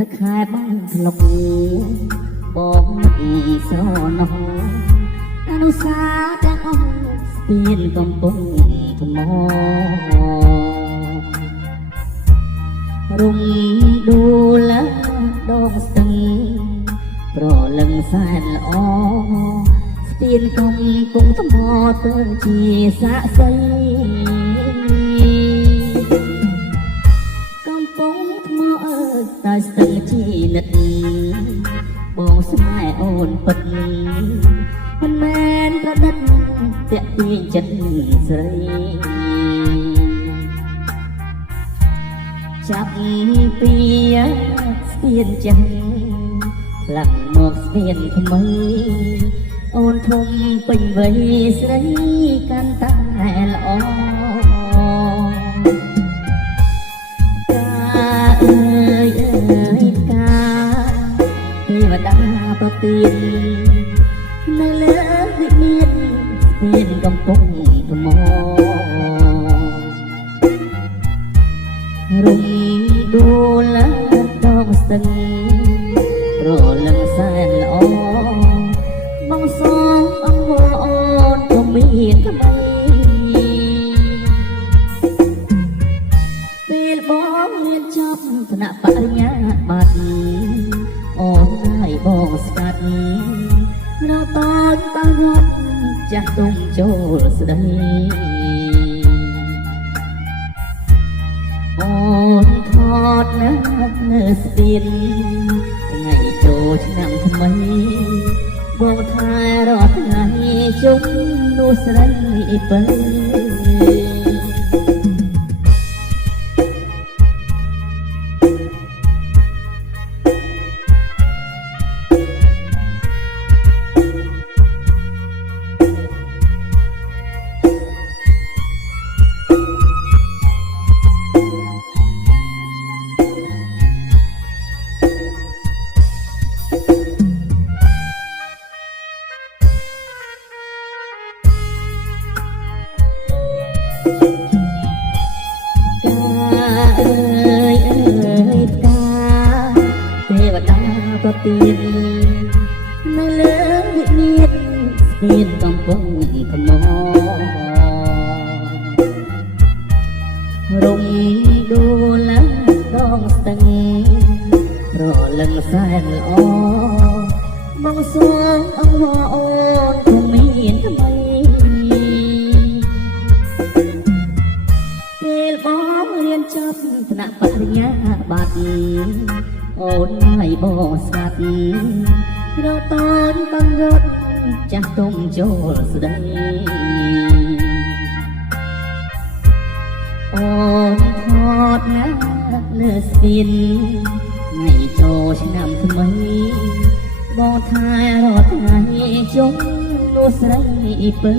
ព្រឹកខែបានស្លុកបងនឹកស្រណោះអនុសាទាំងអស់ស្ពានកំពុងថ្មរំដួលដងស្ទឹងប្រលឹងសែនល្អស្ពានកំពុងថ្មទៅជាសាក់សីកំពុងថ្មអើយតែស្ទឹងជានិតបងស្នេហ៍អូនពិតមិនមែនប្រឌិតតាក់ទាញចិត្តស្រីចាប់ពីស្ពានចឹងផ្លាក់មកស្ពានថ្មីអូនធំពេញវ័យស្រីកាន់តែល្អកាអើយអើយកាទេវតាប្រទាននៅលើវិមានស្ពានកំពុងថ្មរំដួលដងស្ទឹងរលឹងសែនល្អបងសងអង្វរអូនក៏មានក្តីពេលបងរៀនចប់ថ្នាក់បរិញ្ញាបត្រអូនឲ្យបងស្កាត់រត់តើតើរត់ចាស់ទុំចូលស្ដីអូនថតនៅស្ពានថ្ងៃចូលឆ្នាំថ្មីបងថែរត់ថ្ងៃជុំនោះស្រីបើប្រទាននៅលើវិមានស្ពានកំពុងថ្មរំដួលដងស្ទឹងប្រលឹងសែនល្អបងសួងអង្វរអូនក៏មានថ្មីពេលបងរៀនចប់ថ្នាក់បរិញ្ញាបត្រអូនឲ្យបងស្កាត់រត់តើបងរត់ចាស់ទុំចូលស្ដីអូនថតលើស្ពានថ្ងៃចូលឆ្នាំថ្មីបងថែរត់ថ្ងៃជុំនោះស្រីពើ